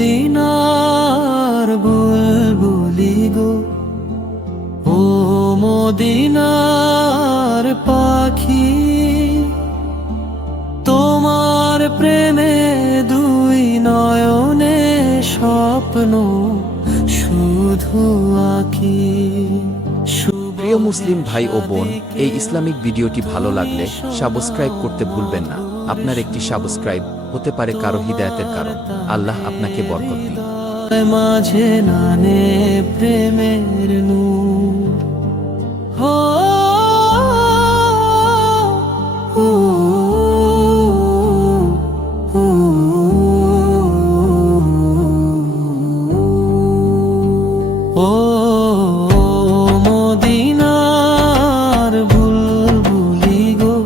মদিনার বুলবুলি গো, ও মদিনার পাখি, তোমার প্রেমে দুই নয়নে স্বপ্ন শুধু আঁকি। প্রিয় মুসলিম ভাই ও বোন, এই ইসলামিক ভিডিওটি ভালো লাগলে সাবস্ক্রাইব করতে ভুলবেন না। আপনার একটি সাবস্ক্রাইব হতে পারে কারো হিদায়াতের কারণ। আল্লাহ আপনাকে বরকত দিন। মাঝে নানে প্রেমের নূর, হো ও মদিনার বুলবুলি গো,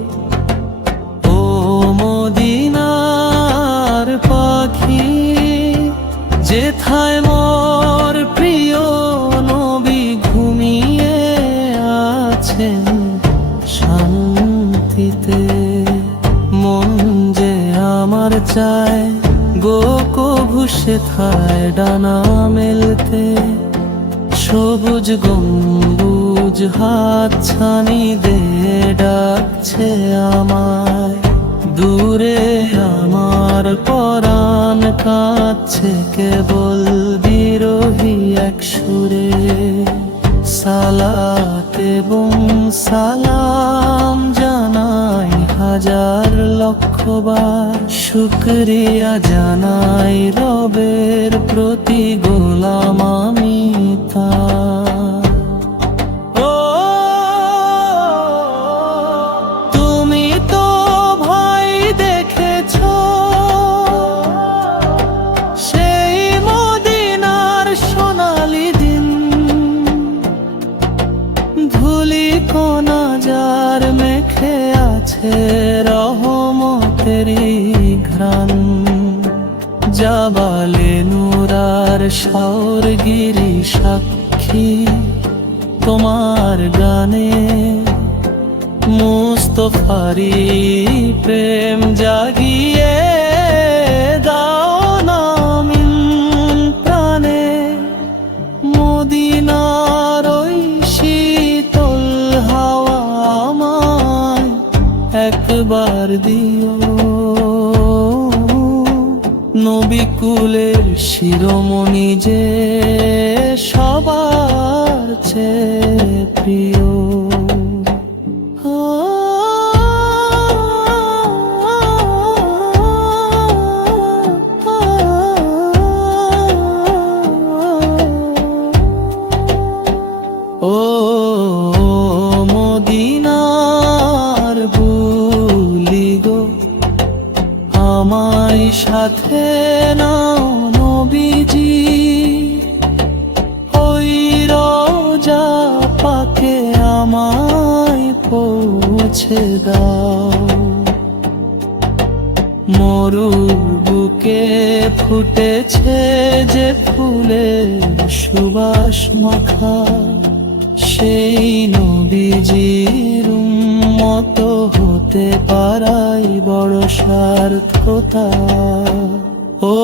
ও মদিনার পাখি, যেথায় মোর প্রিয় নবী ঘুমিয়ে আছেন শান্তিতে। মন যে আমার চায় গো কভু সেথায় ডানা মেলতে। সবুজ গম্বুজ হাতছানি দে ডাকছে আমায়, দূরে আমার পরাণ কাঁদছে কেবল বিরহী এক সুরে। সালাত এবং সালাম জানাই হাজার লক্ষবার, শুকরিয়া জানাই রবের প্রতি, গোলাম আমি তার। তুমি তো ভাই দেখেছ সেই মদিনার সোনালি দিন, ধুলি কোনা যার মেখে আছে রহমতেরই ঘ্রাণ। জাবালে নুরার শাওরগিরি সাক্ষী তোমার গানে, মুস্তফারি প্রেম জাগিয়ে দাও না মিন প্রাণে। মদিনার ওই শীতল হাওয়া আমায় একবার দিও, নবী কুলের শিরোমণি যে সবার চেয়ে প্রিয়। ও মদিনার বুলি গো, আমায় সাথে নাও নবীজি, ওই রওজা পাকে আমায় পৌঁছে দাও। মরুর বুকে ফুটেছে যে ফুলের সুবাস মাখা, সেই নবীজির উম্মত হতে পারাই বড় সার্থকতা। ও